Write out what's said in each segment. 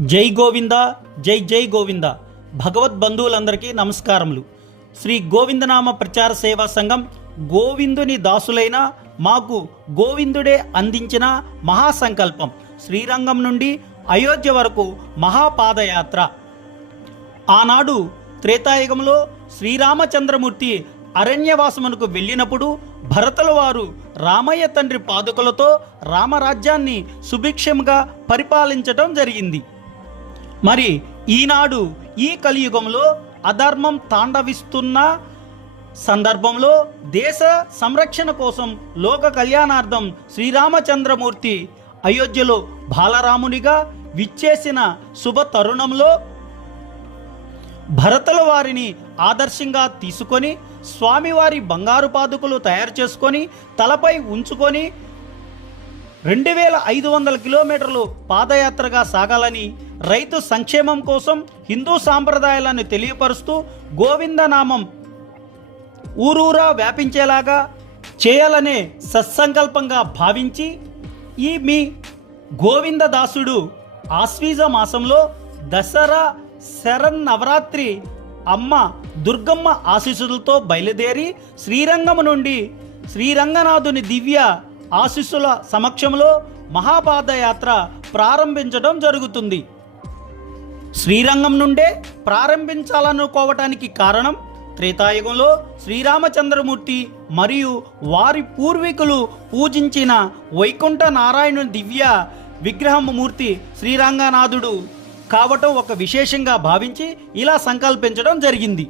జై గోవింద జై జై గోవింద. భగవద్ బంధువులందరికీ నమస్కారములు. శ్రీ గోవిందనామ ప్రచార సేవా సంఘం గోవిందుని దాసులైన మాకు గోవిందుడే అందించిన మహాసంకల్పం. శ్రీరంగం నుండి అయోధ్య వరకు మహాపాదయాత్ర. ఆనాడు త్రేతాయుగంలో శ్రీరామచంద్రమూర్తి అరణ్యవాసమునకు వెళ్ళినప్పుడు భరతల వారు రామయ్య తండ్రి పాదుకలతో రామరాజ్యాన్ని సుభిక్షంగా పరిపాలించటం జరిగింది. మరి ఈనాడు ఈ కలియుగంలో అధర్మం తాండవిస్తున్న సందర్భంలో దేశ సంరక్షణ కోసం లోక కళ్యాణార్థం శ్రీరామచంద్రమూర్తి అయోధ్యలో బాలరామునిగా విచ్చేసిన శుభ తరుణంలో భరతల వారిని ఆదర్శంగా తీసుకొని స్వామివారి బంగారు పాదుకలు తయారు చేసుకొని తలపై ఉంచుకొని రెండు వేల ఐదు వందల కిలోమీటర్లు పాదయాత్రగా సాగాలని రైతు సంక్షేమం కోసం హిందూ సాంప్రదాయాలను తెలియపరుస్తూ గోవిందనామం ఊరూరా వ్యాపించేలాగా చేయాలనే సత్సంకల్పంగా భావించి ఈ మీ గోవిందదాసుడు ఆశ్వీజ మాసంలో దసరా శరన్నవరాత్రి అమ్మ దుర్గమ్మ ఆశీస్సులతో బయలుదేరి శ్రీరంగము నుండి శ్రీరంగనాథుని దివ్య ఆశీస్సుల సమక్షంలో మహాపాదయాత్ర ప్రారంభించడం జరుగుతుంది. శ్రీరంగం నుండే ప్రారంభించాలనుకోవటానికి కారణం త్రేతాయుగంలో శ్రీరామచంద్రమూర్తి మరియు వారి పూర్వీకులు పూజించిన వైకుంఠ నారాయణుని దివ్య విగ్రహం మూర్తి శ్రీరంగనాథుడు కావటం ఒక విశేషంగా భావించి ఇలా సంకల్పించడం జరిగింది.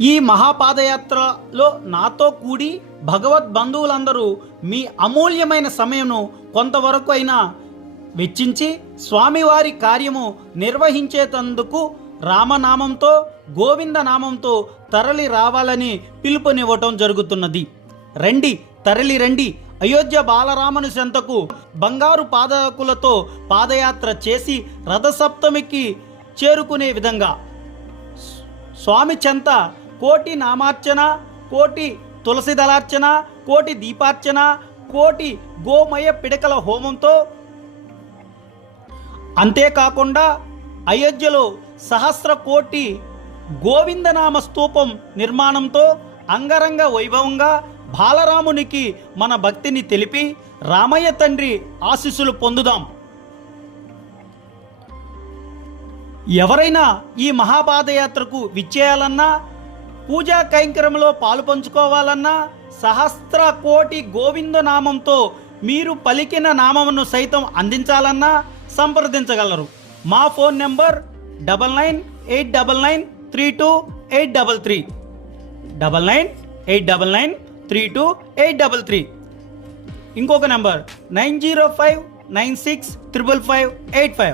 ఈ మహాపాదయాత్రలో నాతో కూడి భగవద్ బంధువులందరూ మీ అమూల్యమైన సమయంను కొంతవరకు అయినా వెచ్చించి స్వామివారి కార్యము నిర్వహించేటందుకు రామనామంతో గోవింద నామంతో తరలి రావాలని పిలుపునివ్వటం జరుగుతున్నది. రండి తరలి రండి. అయోధ్య బాలరామను చెంతకు బంగారు పాదకులతో పాదయాత్ర చేసి రథసప్తమికి చేరుకునే విధంగా. స్వామి చెంత కోటి నామార్చన కోటి తులసి దళార్చన కోటి దీపార్చన కోటి గోమయ పిడకల హోమంతో అంతేకాకుండా అయోధ్యలో సహస్ర కోటి గోవిందనామ స్తూపం నిర్మాణంతో అంగరంగ వైభవంగా బాలరామునికి మన భక్తిని తెలిపి రామయ్య తండ్రి ఆశీస్సులు పొందుదాం. ఎవరైనా ఈ మహాపాదయాత్రకు విచ్చేయాలన్నా పూజా కైంకర్యంలో పాలు పంచుకోవాలన్నా సహస్ర కోటి గోవింద నామంతో మీరు పలికిన నామమును సైతం అందించాలన్నా సంప్రదించగలరు. మా phone number double nine eight double nine three two eight double three double nine eight double nine three two eight double three ఇంకొక number nine zero five nine six triple five eight five.